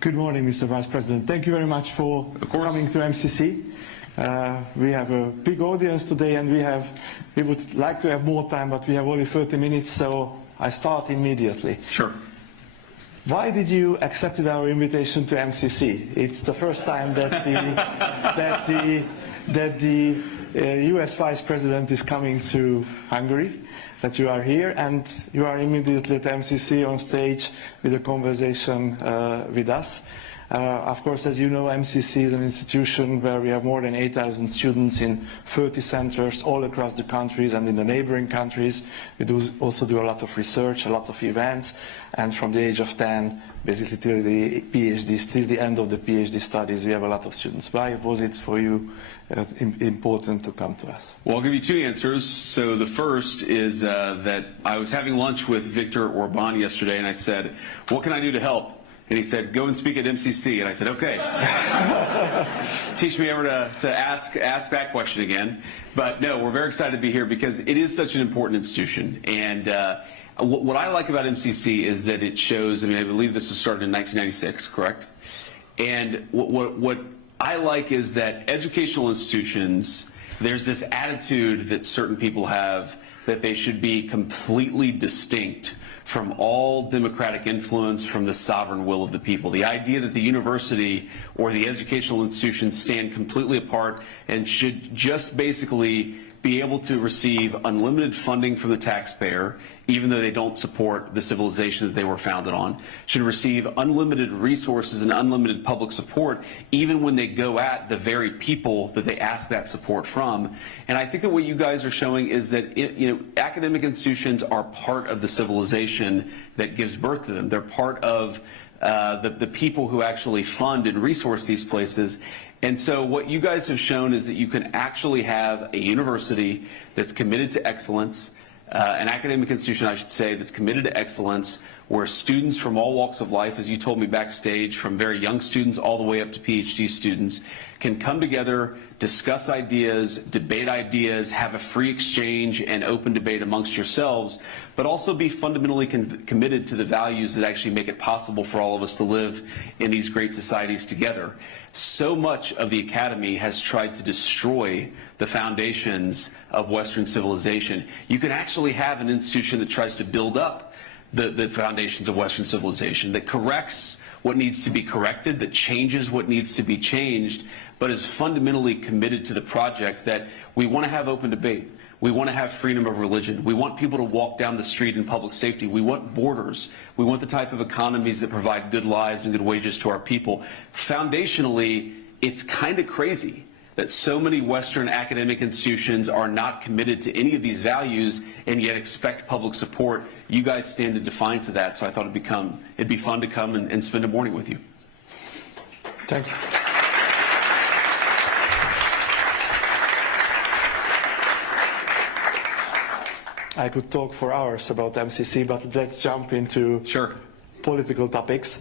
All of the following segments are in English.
Good morning, Mr. Vice President. Thank you very much for coming to MCC. We have a big audience today, and we would like to have more time, but we have only 30 minutes, so I start immediately. Sure. Why did you accept our invitation to MCC? It's the first time that the US Vice President is coming to Hungary, that you are here, and you are immediately at MCC on stage with a conversation with us. Of course, as you know, MCC is an institution where we have more than 8,000 students in 30 centers all across the countries and in the neighboring countries. We also do a lot of research, a lot of events, and from the age of 10, basically till the PhD, till the end of the PhD studies, we have a lot of students. Why was it for you important to come to us? Well, I'll give you two answers. So the first is that I was having lunch with Viktor Orban yesterday, and I said, what can I do to help? And he said, go and speak at MCC. And I said, okay. Teach me ever to ask that question again. But no, we're very excited to be here because it is such an important institution. And what I like about MCC is that it shows, I believe this was started in 1996, correct? And what I like is that educational institutions, there's this attitude that certain people have that they should be completely distinct from all democratic influence, from the sovereign will of the people. The idea that the university or the educational institutions stand completely apart and should just basically be able to receive unlimited funding from the taxpayer, even though they don't support the civilization that they were founded on, should receive unlimited resources and unlimited public support, even when they go at the very people that they ask that support from. And I think that what you guys are showing is that academic institutions are part of the civilization that gives birth to them. They're part of the people who actually fund and resource these places. And so what you guys have shown is that you can actually have a university that's committed to excellence, an academic institution, I should say, that's committed to excellence, where students from all walks of life, as you told me backstage, from very young students all the way up to PhD students, can come together, discuss ideas, debate ideas, have a free exchange and open debate amongst yourselves, but also be fundamentally committed to the values that actually make it possible for all of us to live in these great societies together. So much of the academy has tried to destroy the foundations of Western civilization. You can actually have an institution that tries to build up the foundations of Western civilization, that corrects what needs to be corrected, that changes what needs to be changed, but is fundamentally committed to the project that we want to have open debate. We want to have freedom of religion. We want people to walk down the street in public safety. We want borders. We want the type of economies that provide good lives and good wages to our people. Foundationally, it's kind of crazy that so many Western academic institutions are not committed to any of these values and yet expect public support. You guys stand in defiance of that, so I thought it'd be fun to come and spend a morning with you. Thank you. I could talk for hours about MCC, but let's jump into political topics.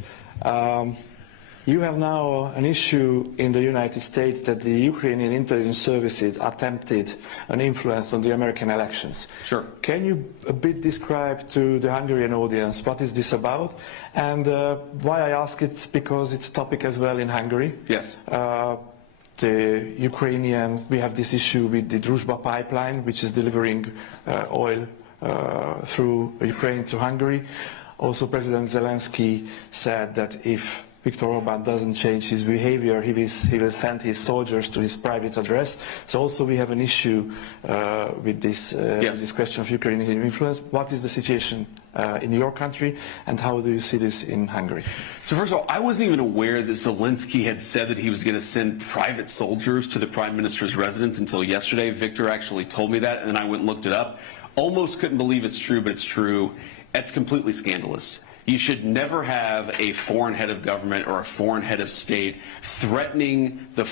You have now an issue in the United States that the Ukrainian intelligence services attempted an influence on the American elections. Sure. Can you a bit describe to the Hungarian audience what is this about? And why I ask it's because it's a topic as well in Hungary. Yes. The Ukrainian, we have this issue with the Druzhba pipeline, which is delivering oil through Ukraine to Hungary. Also, President Zelensky said that if Viktor Orban doesn't change his behavior, he will send his soldiers to his private address. So also we have an issue with this, this question of Ukrainian influence. What is the situation in your country, and how do you see this in Hungary? So first of all, I wasn't even aware that Zelensky had said that he was going to send private soldiers to the Prime Minister's residence until yesterday. Victor actually told me that, and then I went and looked it up. Almost couldn't believe it's true, but it's true. It's completely scandalous. You should never have a foreign head of government or a foreign head of state threatening the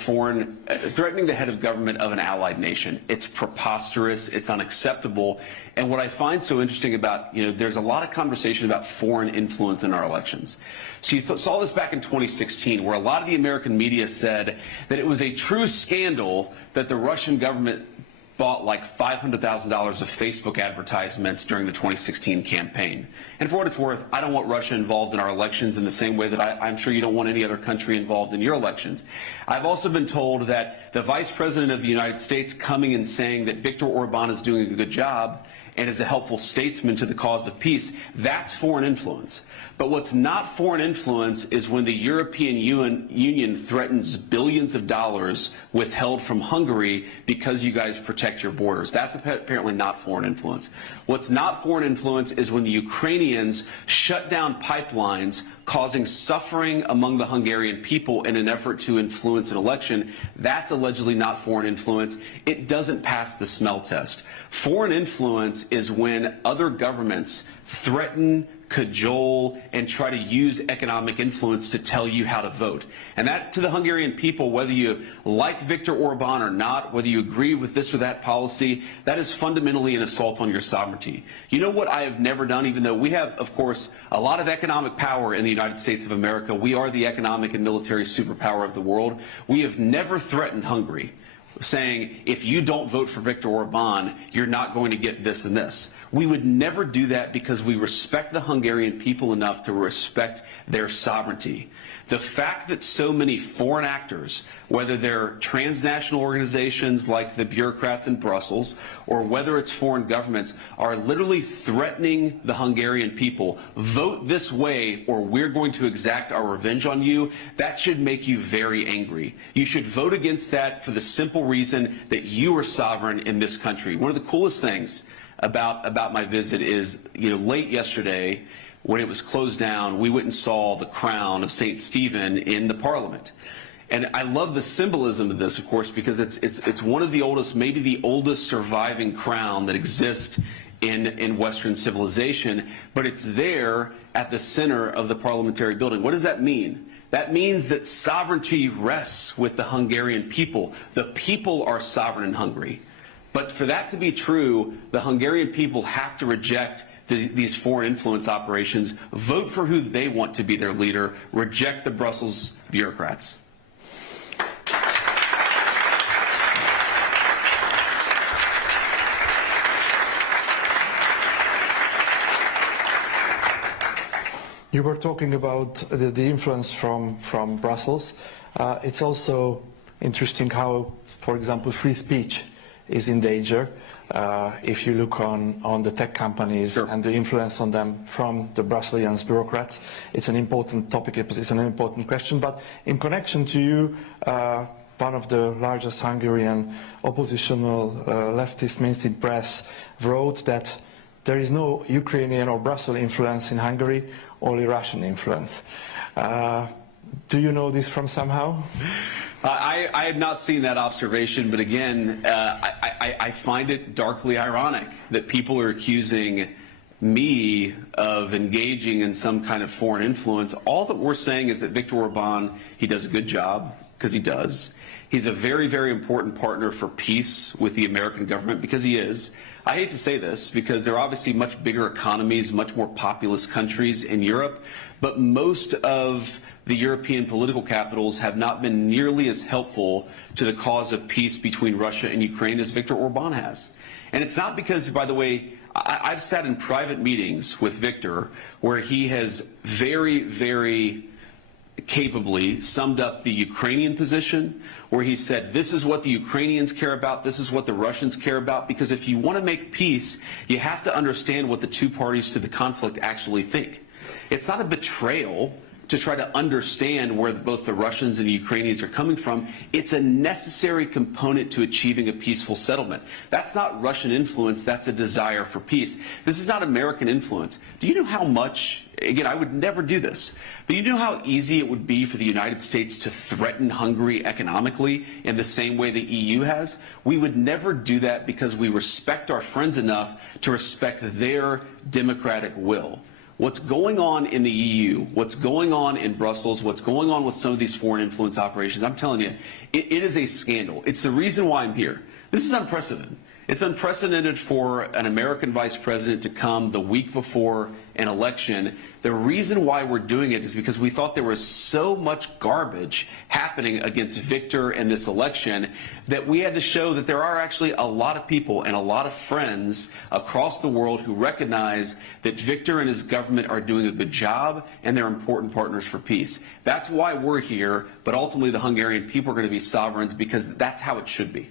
head of government of an allied nation. It's preposterous. It's unacceptable. And what I find so interesting about, there's a lot of conversation about foreign influence in our elections. So you saw this back in 2016, where a lot of the American media said that it was a true scandal that the Russian government bought like $500,000 of Facebook advertisements during the 2016 campaign. And for what it's worth, I don't want Russia involved in our elections in the same way that I'm sure you don't want any other country involved in your elections. I've also been told that the Vice President of the United States coming and saying that Viktor Orban is doing a good job and is a helpful statesman to the cause of peace, that's foreign influence. But what's not foreign influence is when the European Union threatens billions of dollars withheld from Hungary because you guys protect your borders. That's apparently not foreign influence. What's not foreign influence is when the Ukrainians shut down pipelines, causing suffering among the Hungarian people in an effort to influence an election. That's allegedly not foreign influence. It doesn't pass the smell test. Foreign influence is when other governments threaten, cajole, and try to use economic influence to tell you how to vote. And that, to the Hungarian people, whether you like Viktor Orban or not, whether you agree with this or that policy, that is fundamentally an assault on your sovereignty. You know what I have never done, even though we have, of course, a lot of economic power in the United States of America. We are the economic and military superpower of the world. We have never threatened Hungary, saying, if you don't vote for Viktor Orban, you're not going to get this and this. We would never do that because we respect the Hungarian people enough to respect their sovereignty. The fact that so many foreign actors, whether they're transnational organizations like the bureaucrats in Brussels, or whether it's foreign governments, are literally threatening the Hungarian people, vote this way or we're going to exact our revenge on you, that should make you very angry. You should vote against that for the simple reason that you are sovereign in this country. One of the coolest things about my visit is, late yesterday, when it was closed down, we went and saw the crown of St. Stephen in the Parliament. And I love the symbolism of this, of course, because it's one of the oldest, maybe the oldest surviving crown that exists in Western civilization, but it's there at the center of the parliamentary building. What does that mean? That means that sovereignty rests with the Hungarian people. The people are sovereign in Hungary. But for that to be true, the Hungarian people have to reject these foreign influence operations, vote for who they want to be their leader, reject the Brussels bureaucrats. You were talking about the influence from Brussels. It's also interesting how, for example, free speech is in danger. If you look on the tech companies Sure. and the influence on them from the Brussels bureaucrats, it's an important topic, it's an important question. But in connection to you, one of the largest Hungarian oppositional leftist mainstream press wrote that there is no Ukrainian or Brussels influence in Hungary, only Russian influence. Do you know this from somehow? I had not seen that observation, but again, I find it darkly ironic that people are accusing me of engaging in some kind of foreign influence. All that we're saying is that Viktor Orban, he does a good job, because he does. He's a very, very important partner for peace with the American government, because he is. I hate to say this, because there are obviously much bigger economies, much more populous countries in Europe, but most of the European political capitals have not been nearly as helpful to the cause of peace between Russia and Ukraine as Viktor Orban has. And it's not because, by the way, I've sat in private meetings with Viktor where he has very, very capably summed up the Ukrainian position, where he said, this is what the Ukrainians care about, this is what the Russians care about, because if you want to make peace, you have to understand what the two parties to the conflict actually think. It's not a betrayal to try to understand where both the Russians and the Ukrainians are coming from. It's a necessary component to achieving a peaceful settlement. That's not Russian influence, that's a desire for peace. This is not American influence. Do you know how much, again, I would never do this, but you know how easy it would be for the United States to threaten Hungary economically in the same way the EU has? We would never do that because we respect our friends enough to respect their democratic will. What's going on in the EU, what's going on in Brussels, what's going on with some of these foreign influence operations, I'm telling you, it is a scandal. It's the reason why I'm here. This is unprecedented. It's unprecedented for an American vice president to come the week before an election. The reason why we're doing it is because we thought there was so much garbage happening against Victor in this election that we had to show that there are actually a lot of people and a lot of friends across the world who recognize that Victor and his government are doing a good job and they're important partners for peace. That's why we're here, but ultimately the Hungarian people are going to be sovereigns because that's how it should be.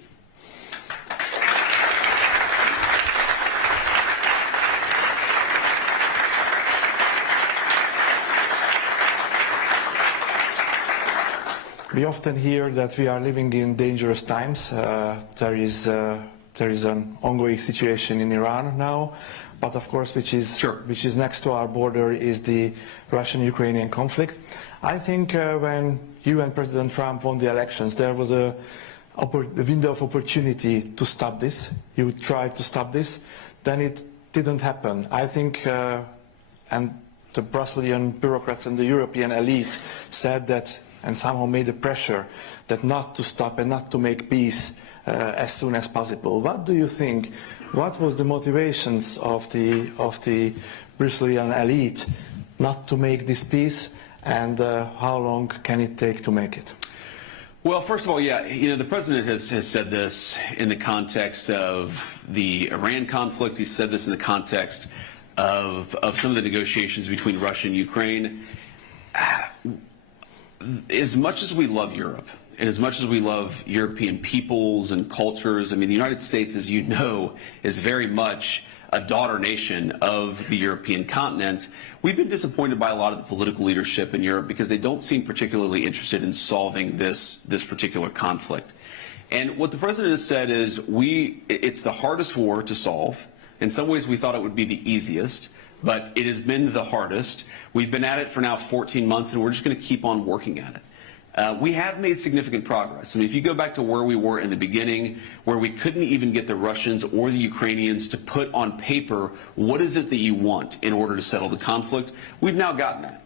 We often hear that we are living in dangerous times. There is an ongoing situation in Iran now, but of course, which is next to our border, is the Russian-Ukrainian conflict. I think when you and President Trump won the elections, there was a window of opportunity to stop this. You tried to stop this, then it didn't happen. I think, and the Brusselian bureaucrats and the European elite said that, and somehow made the pressure that not to stop and not to make peace as soon as possible. What do you think? What was the motivations of the Brusselian elite not to make this peace, and how long can it take to make it? Well, first of all, yeah, the president has said this in the context of the Iran conflict. He said this in the context of some of the negotiations between Russia and Ukraine. As much as we love Europe, and as much as we love European peoples and cultures, I mean, the United States, as you know, is very much a daughter nation of the European continent. We've been disappointed by a lot of the political leadership in Europe because they don't seem particularly interested in solving this particular conflict. And what the president has said is it's the hardest war to solve. In some ways, we thought it would be the easiest, but it has been the hardest. We've been at it for now 14 months, and we're just going to keep on working at it. We have made significant progress. I mean, if you go back to where we were in the beginning, where we couldn't even get the Russians or the Ukrainians to put on paper what is it that you want in order to settle the conflict, we've now gotten that.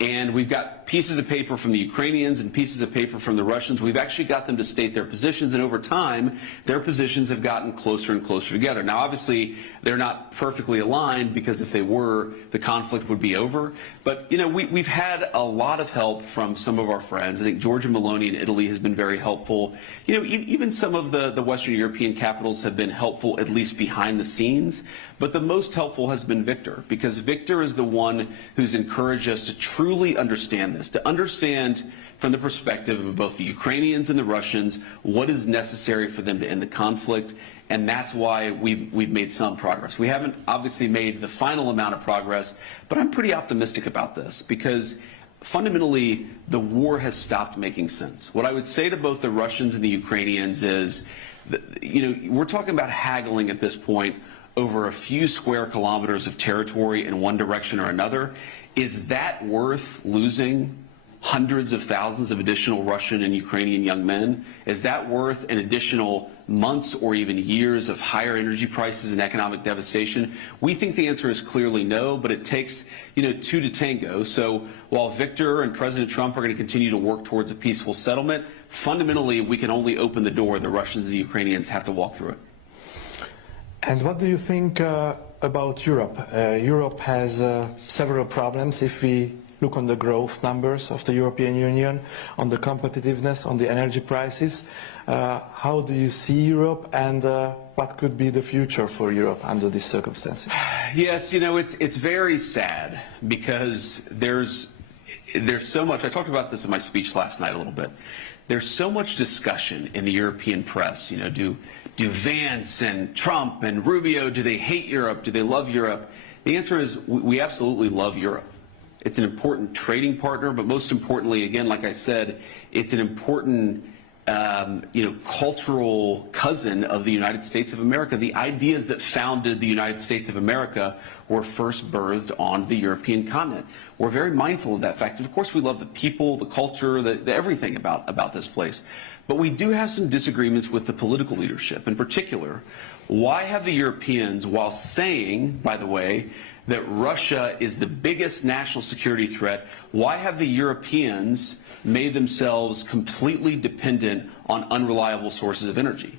And we've got pieces of paper from the Ukrainians and pieces of paper from the Russians. We've actually got them to state their positions, and over time, their positions have gotten closer and closer together. Now, obviously, they're not perfectly aligned, because if they were, the conflict would be over. But, we've had a lot of help from some of our friends. I think Giorgia Meloni in Italy has been very helpful. Even some of the Western European capitals have been helpful, at least behind the scenes. But the most helpful has been Victor, because Victor is the one who's encouraged us to truly understand this, to understand from the perspective of both the Ukrainians and the Russians what is necessary for them to end the conflict. And that's why we've made some progress. We haven't obviously made the final amount of progress, but I'm pretty optimistic about this, because fundamentally the war has stopped making sense. What I would say to both the Russians and the Ukrainians is, we're talking about haggling at this point over a few square kilometers of territory in one direction or another. Is that worth losing hundreds of thousands of additional Russian and Ukrainian young men? Is that worth an additional months or even years of higher energy prices and economic devastation? We think the answer is clearly no, but it takes, two to tango. So while Victor and President Trump are going to continue to work towards a peaceful settlement, fundamentally we can only open the door. The Russians and the Ukrainians have to walk through it. And what do you think about Europe? Europe has several problems if we look on the growth numbers of the European Union, on the competitiveness, on the energy prices. How do you see Europe, and what could be the future for Europe under these circumstances? Yes, it's very sad, because there's so much. I talked about this in my speech last night a little bit. There's so much discussion in the European press. Do Vance and Trump and Rubio, do they hate Europe? Do they love Europe? The answer is we absolutely love Europe. It's an important trading partner, but most importantly, again, like I said, it's an important cultural cousin of the United States of America. The ideas that founded the United States of America were first birthed on the European continent. We're very mindful of that fact. And of course, we love the people, the culture, the everything about this place. But we do have some disagreements with the political leadership. In particular, why have the Europeans, while saying, by the way, that Russia is the biggest national security threat, why have the Europeans made themselves completely dependent on unreliable sources of energy?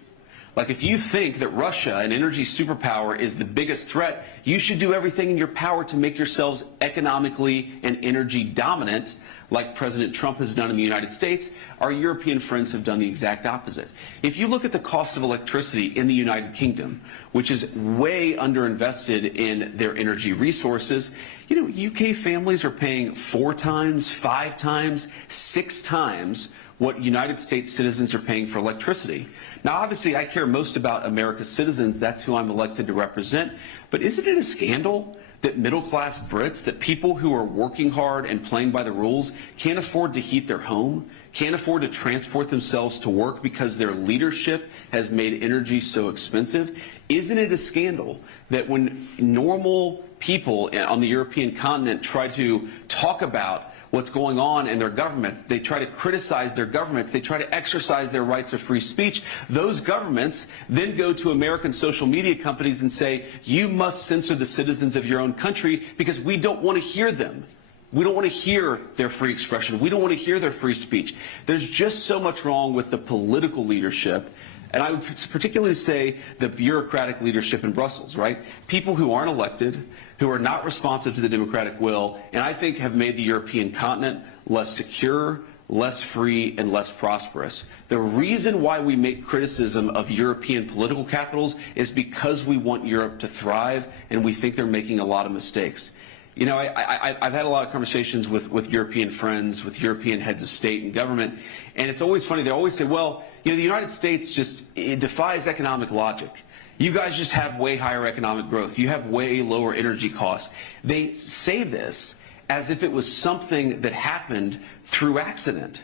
Like, if you think that Russia, an energy superpower, is the biggest threat, you should do everything in your power to make yourselves economically and energy dominant, like President Trump has done in the United States. Our European friends have done the exact opposite. If you look at the cost of electricity in the United Kingdom, which is way underinvested in their energy resources, you know, UK families are paying 4 times, 5 times, 6 times what United States citizens are paying for electricity. Now, obviously, I care most about America's citizens. That's who I'm elected to represent. But isn't it a scandal that middle-class Brits, that people who are working hard and playing by the rules, can't afford to heat their home, can't afford to transport themselves to work because their leadership has made energy so expensive? Isn't it a scandal that when normal people on the European continent try to talk about what's going on in their governments, they try to criticize their governments, they try to exercise their rights of free speech, those governments then go to American social media companies and say, you must censor the citizens of your own country because we don't want to hear them. We don't want to hear their free expression. We don't want to hear their free speech. There's just so much wrong with the political leadership. And I would particularly say the bureaucratic leadership in Brussels, right? People who aren't elected, who are not responsive to the democratic will, and I think have made the European continent less secure, less free, and less prosperous. The reason why we make criticism of European political capitals is because we want Europe to thrive, and we think they're making a lot of mistakes. You know, I've had a lot of conversations with European friends, with European heads of state and government, and it's always funny. They always say, well, you know, the United States it defies economic logic. You guys just have way higher economic growth. You have way lower energy costs. They say this as if it was something that happened through accident,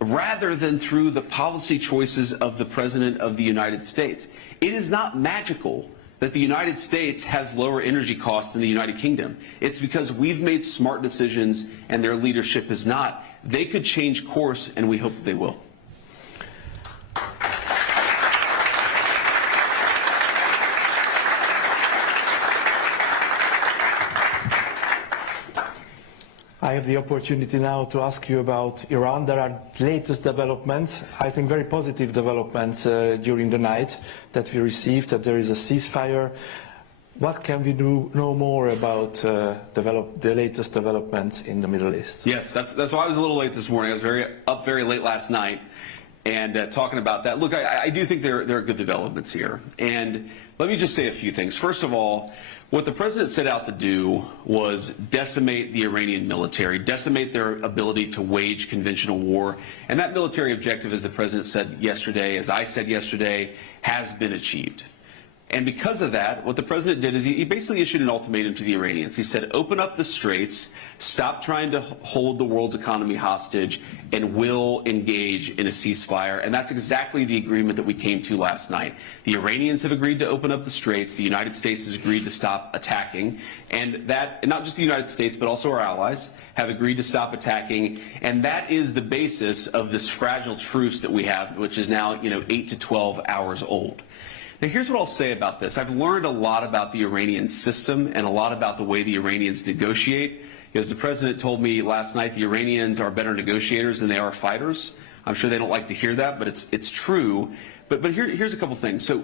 rather than through the policy choices of the President of the United States. It is not magical that the United States has lower energy costs than the United Kingdom. It's because we've made smart decisions and their leadership is not. They could change course, and we hope that they will. I have the opportunity now to ask you about Iran. There are latest developments, I think very positive developments during the night that we received, that there is a ceasefire. What can we know more about the latest developments in the Middle East? Yes, that's why I was a little late this morning. I was up very late last night and talking about that. Look, I do think there are good developments here. And let me just say a few things. First of all, what the president set out to do was decimate the Iranian military, decimate their ability to wage conventional war. And that military objective, as the president said yesterday, as I said yesterday, has been achieved. And because of that, what the president did is he basically issued an ultimatum to the Iranians. He said, open up the straits, stop trying to hold the world's economy hostage, and we'll engage in a ceasefire. And that's exactly the agreement that we came to last night. The Iranians have agreed to open up the straits. The United States has agreed to stop attacking. And that, not just the United States, but also our allies, have agreed to stop attacking. And that is the basis of this fragile truce that we have, which is now, 8 to 12 hours old. Now, here's what I'll say about this. I've learned a lot about the Iranian system and a lot about the way the Iranians negotiate. As the president told me last night, the Iranians are better negotiators than they are fighters. I'm sure they don't like to hear that, but it's true. But here's a couple things. So,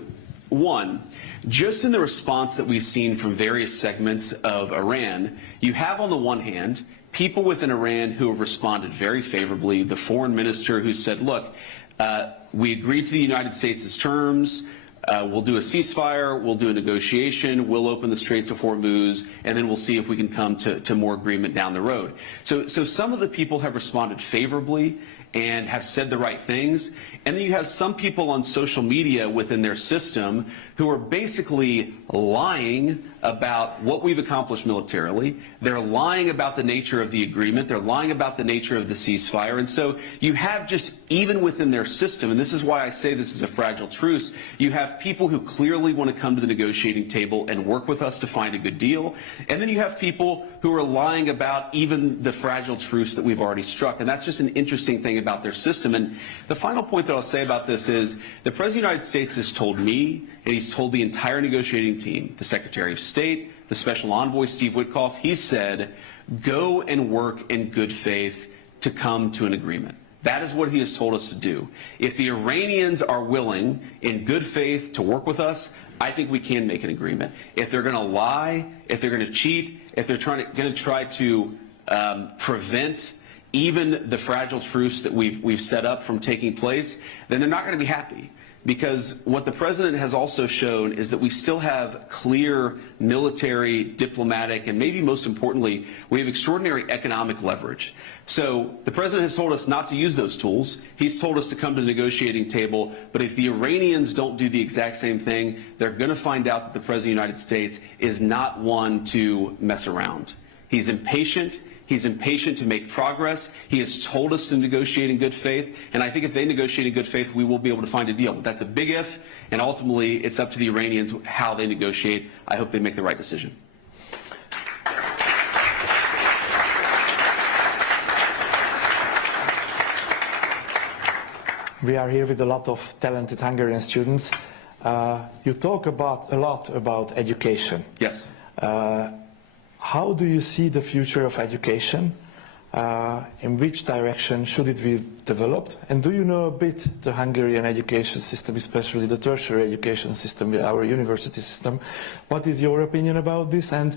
one, just in the response that we've seen from various segments of Iran, you have on the one hand people within Iran who have responded very favorably. The foreign minister who said, look, we agreed to the United States' terms. We'll do a ceasefire, we'll do a negotiation, we'll open the Straits of Hormuz, and then we'll see if we can come to more agreement down the road. So some of the people have responded favorably and have said the right things. And then you have some people on social media within their system who are basically lying about what we've accomplished militarily. They're lying about the nature of the agreement. They're lying about the nature of the ceasefire. And so you have just, even within their system, and this is why I say this is a fragile truce, you have people who clearly want to come to the negotiating table and work with us to find a good deal. And then you have people who are lying about even the fragile truce that we've already struck. And that's just an interesting thing about their system. And the final point that I'll say about this is the President of the United States has told me, and he's told the entire negotiating team, the Secretary of State, the Special Envoy, Steve Witkoff, he said, go and work in good faith to come to an agreement. That is what he has told us to do. If the Iranians are willing, in good faith, to work with us, I think we can make an agreement. If they're going to lie, if they're going to cheat, if they're going to try to prevent even the fragile truce that we've set up from taking place, then they're not going to be happy. Because what the president has also shown is that we still have clear military, diplomatic, and maybe most importantly, we have extraordinary economic leverage. So the president has told us not to use those tools. He's told us to come to the negotiating table. But if the Iranians don't do the exact same thing, they're going to find out that the president of the United States is not one to mess around. He's impatient. He's impatient to make progress. He has told us to negotiate in good faith, and I think if they negotiate in good faith, we will be able to find a deal. But that's a big if, and ultimately it's up to the Iranians how they negotiate. I hope they make the right decision. We are here with a lot of talented Hungarian students. You talk a lot about education. Yes. How do you see the future of education? In which direction should it be developed? And do you know a bit the Hungarian education system, especially the tertiary education system, our university system? What is your opinion about this, and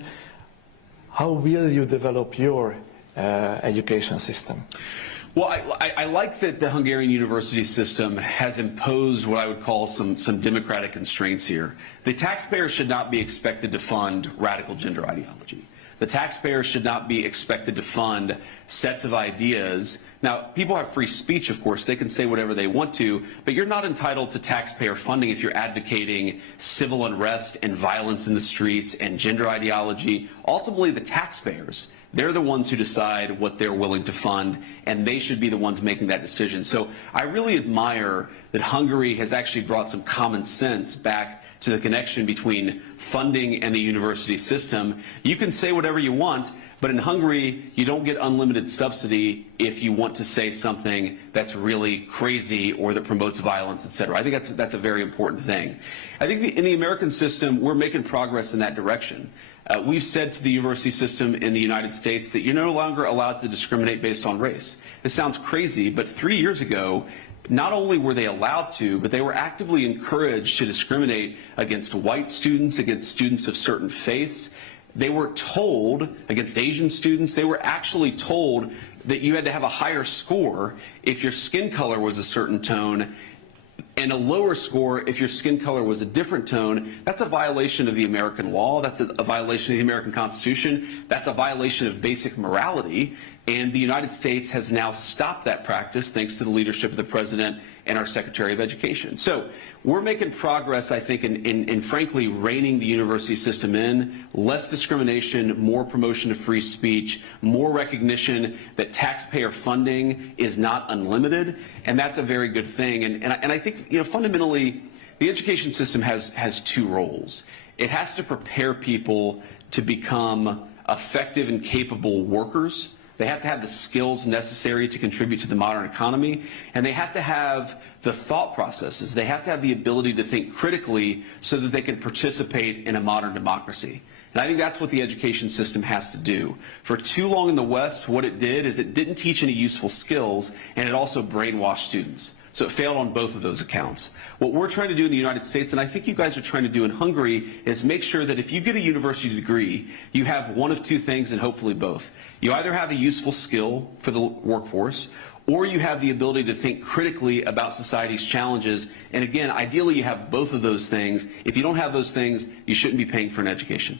how will you develop your education system? Well, I like that the Hungarian university system has imposed what I would call some democratic constraints here. The taxpayer should not be expected to fund radical gender ideology. The taxpayer should not be expected to fund sets of ideas. Now, people have free speech, of course. They can say whatever they want to, but you're not entitled to taxpayer funding if you're advocating civil unrest and violence in the streets and gender ideology. Ultimately, the taxpayers, they're the ones who decide what they're willing to fund, and they should be the ones making that decision. So I really admire that Hungary has actually brought some common sense back to the connection between funding and the university system. You can say whatever you want, but in Hungary, you don't get unlimited subsidy if you want to say something that's really crazy or that promotes violence, etc. I think that's a very important thing. I think in the American system, we're making progress in that direction. We've said to the university system in the United States that you're no longer allowed to discriminate based on race. This sounds crazy, but 3 years ago, not only were they allowed to, but they were actively encouraged to discriminate against white students, against students of certain faiths. They were told, against Asian students, they were actually told that you had to have a higher score if your skin color was a certain tone, and a lower score if your skin color was a different tone. That's a violation of the American law. That's a violation of the American Constitution. That's a violation of basic morality. And the United States has now stopped that practice thanks to the leadership of the President and our Secretary of Education. So we're making progress, I think, in frankly reining the university system in. Less discrimination, more promotion of free speech, more recognition that taxpayer funding is not unlimited, and that's a very good thing. And I think, you know, fundamentally, the education system has two roles. It has to prepare people to become effective and capable workers. They have to have the skills necessary to contribute to the modern economy, and they have to have the thought processes. They have to have the ability to think critically so that they can participate in a modern democracy. And I think that's what the education system has to do. For too long in the West, what it did is it didn't teach any useful skills, and it also brainwashed students. So it failed on both of those accounts. What we're trying to do in the United States, and I think you guys are trying to do in Hungary, is make sure that if you get a university degree, you have one of two things, and hopefully both. You either have a useful skill for the workforce, or you have the ability to think critically about society's challenges. And again, ideally you have both of those things. If you don't have those things, you shouldn't be paying for an education.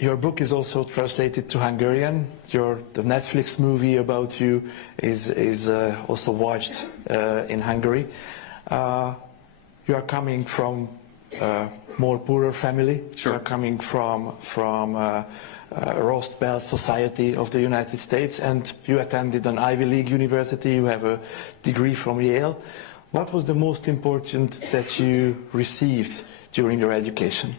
Your book is also translated to Hungarian. The Netflix movie about you is also watched in Hungary. You are coming from a more poorer family. Sure. You are coming from Rust Belt society of the United States, and you attended an Ivy League university. You have a degree from Yale. What was the most important that you received during your education?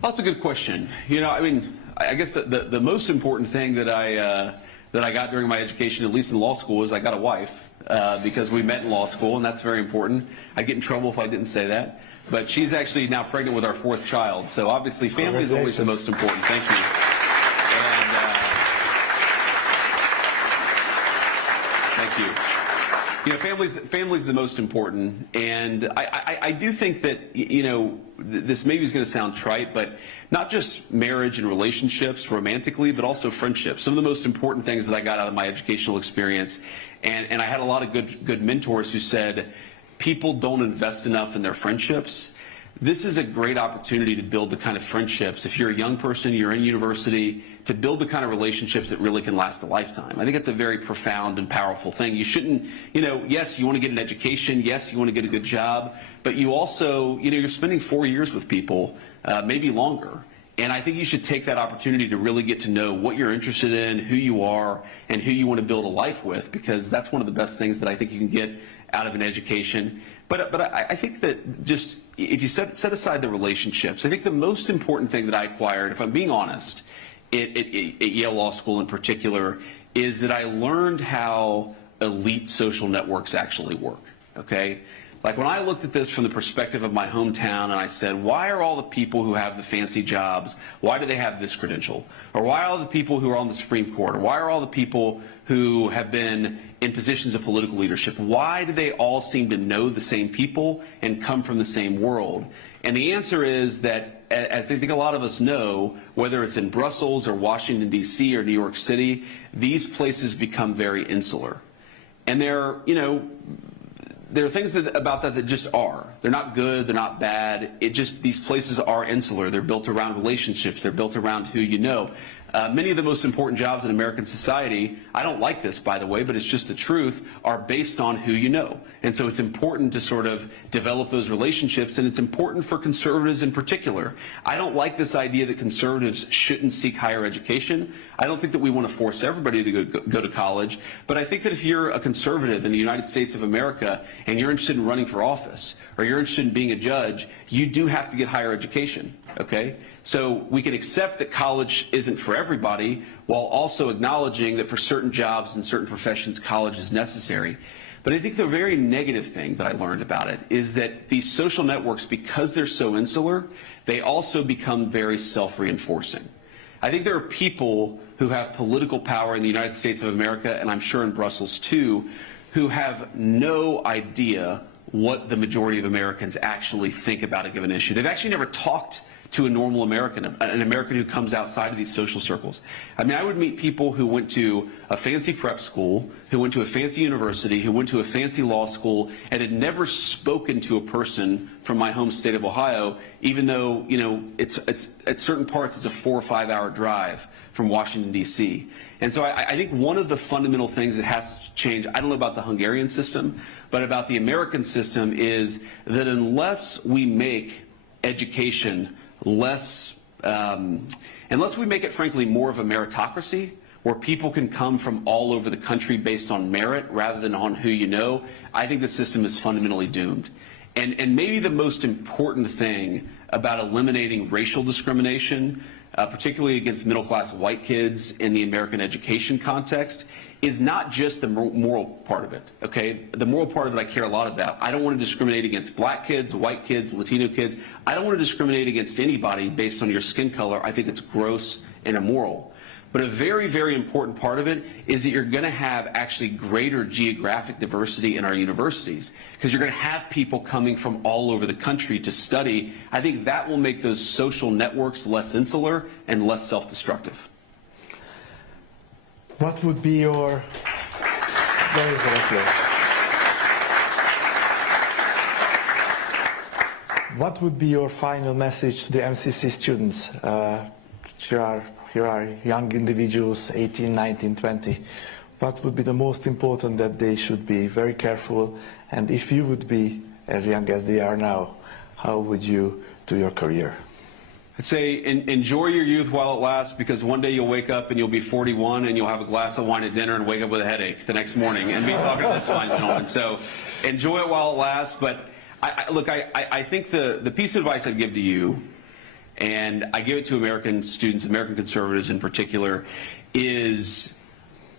Well, that's a good question. You know, I mean, I guess the most important thing that I got during my education, at least in law school, is I got a wife. because we met in law school, and that's very important. I'd get in trouble if I didn't say that. But she's actually now pregnant with our 4th child, so obviously family is always the most important. Thank you. And, thank you. You know, family's the most important, and I do think that, you know, this maybe is going to sound trite, but not just marriage and relationships romantically, but also friendships. Some of the most important things that I got out of my educational experience, and I had a lot of good mentors who said, people don't invest enough in their friendships. This is a great opportunity to build the kind of friendships, if you're a young person, you're in university, to build the kind of relationships that really can last a lifetime. I think it's a very profound and powerful thing. You shouldn't, you know, yes, you want to get an education, yes, you want to get a good job, but you also, you know, you're spending 4 years with people, maybe longer. And I think you should take that opportunity to really get to know what you're interested in, who you are, and who you want to build a life with, because that's one of the best things that I think you can get out of an education. But I think that just, if you set aside the relationships, I think the most important thing that I acquired, if I'm being honest, at Yale Law School in particular, is that I learned how elite social networks actually work, okay? Like when I looked at this from the perspective of my hometown and I said, why are all the people who have the fancy jobs, why do they have this credential? Or why are all the people who are on the Supreme Court? Or why are all the people who have been in positions of political leadership, why do they all seem to know the same people and come from the same world? And the answer is that, as I think a lot of us know, whether it's in Brussels or Washington, D.C. or New York City, these places become very insular. And they're, you know, there are things about that just are. They're not good, they're not bad. It just, these places are insular. They're built around relationships. They're built around who you know. Many of the most important jobs in American society, I don't like this, by the way, but it's just the truth, are based on who you know. And so it's important to sort of develop those relationships, and it's important for conservatives in particular. I don't like this idea that conservatives shouldn't seek higher education. I don't think that we want to force everybody to go to college, but I think that if you're a conservative in the United States of America and you're interested in running for office, or you're interested in being a judge, you do have to get higher education, okay? So we can accept that college isn't for everybody while also acknowledging that for certain jobs and certain professions, college is necessary. But I think the very negative thing that I learned about it is that these social networks, because they're so insular, they also become very self-reinforcing. I think there are people who have political power in the United States of America, and I'm sure in Brussels too, who have no idea what the majority of Americans actually think about a given issue. They've actually never talked to a normal American, an American who comes outside of these social circles. I mean, I would meet people who went to a fancy prep school, who went to a fancy university, who went to a fancy law school, and had never spoken to a person from my home state of Ohio, even though, you know, it's at certain parts it's a 4 or 5 hour drive from Washington, D.C. And so I think one of the fundamental things that has to change, I don't know about the Hungarian system, but about the American system, is that unless we make education less, unless we make it, frankly, more of a meritocracy, where people can come from all over the country based on merit rather than on who you know, I think the system is fundamentally doomed. And maybe the most important thing about eliminating racial discrimination, particularly against middle-class white kids in the American education context, is not just the moral part of it, okay? The moral part of it I care a lot about. I don't want to discriminate against black kids, white kids, Latino kids. I don't want to discriminate against anybody based on your skin color. I think it's gross and immoral. But a very, very important part of it is that you're going to have actually greater geographic diversity in our universities, because you're going to have people coming from all over the country to study. I think that will make those social networks less insular and less self-destructive. What would be your... There is a What would be your final message to the MCC students? Here are young individuals, 18, 19, 20. What would be the most important that they should be very careful? And if you would be as young as they are now, how would you do your career? I'd say enjoy your youth while it lasts, because one day you'll wake up and you'll be 41 and you'll have a glass of wine at dinner and wake up with a headache the next morning and be talking to this fine gentleman. So enjoy it while it lasts. But I think the piece of advice I'd give to you, and I give it to American students, American conservatives in particular, is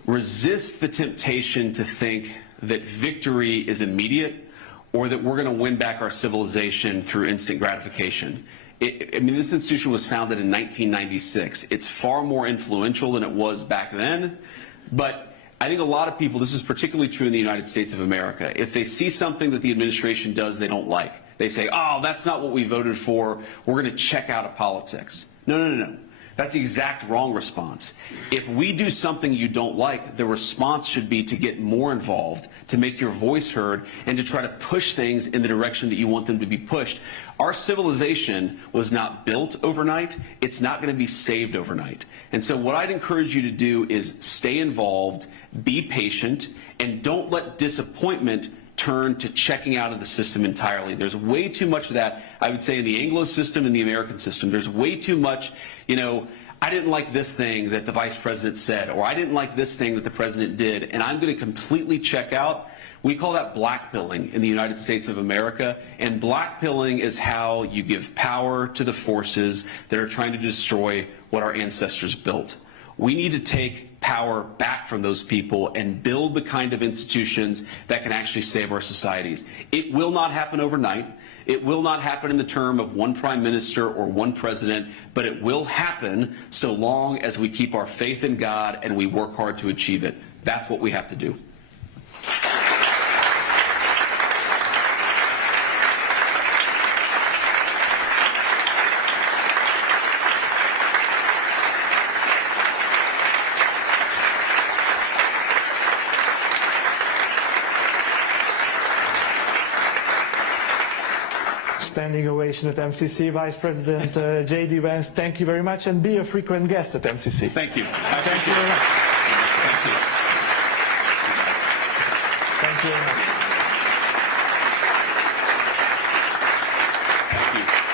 resist the temptation to think that victory is immediate or that we're going to win back our civilization through instant gratification. I mean, this institution was founded in 1996. It's far more influential than it was back then, but I think a lot of people, this is particularly true in the United States of America, if they see something that the administration does they don't like, they say, oh, that's not what we voted for, we're going to check out of politics. No. That's the exact wrong response. If we do something you don't like, the response should be to get more involved, to make your voice heard, and to try to push things in the direction that you want them to be pushed. Our civilization was not built overnight. It's not going to be saved overnight. And so what I'd encourage you to do is stay involved, be patient, and don't let disappointment turn to checking out of the system entirely. There's way too much of that, I would say, in the Anglo system and the American system. There's way too much, I didn't like this thing that the vice president said, or I didn't like this thing that the president did, and I'm going to completely check out. We call that blackpilling in the United States of America, and blackpilling is how you give power to the forces that are trying to destroy what our ancestors built. We need to take power back from those people and build the kind of institutions that can actually save our societies. It will not happen overnight. It will not happen in the term of one prime minister or one president, but it will happen so long as we keep our faith in God and we work hard to achieve it. That's what we have to do. Standing ovation at MCC. Vice President J.D. Vance, thank you very much, and be a frequent guest at MCC. Thank you. Thank you very much. Thank you very much.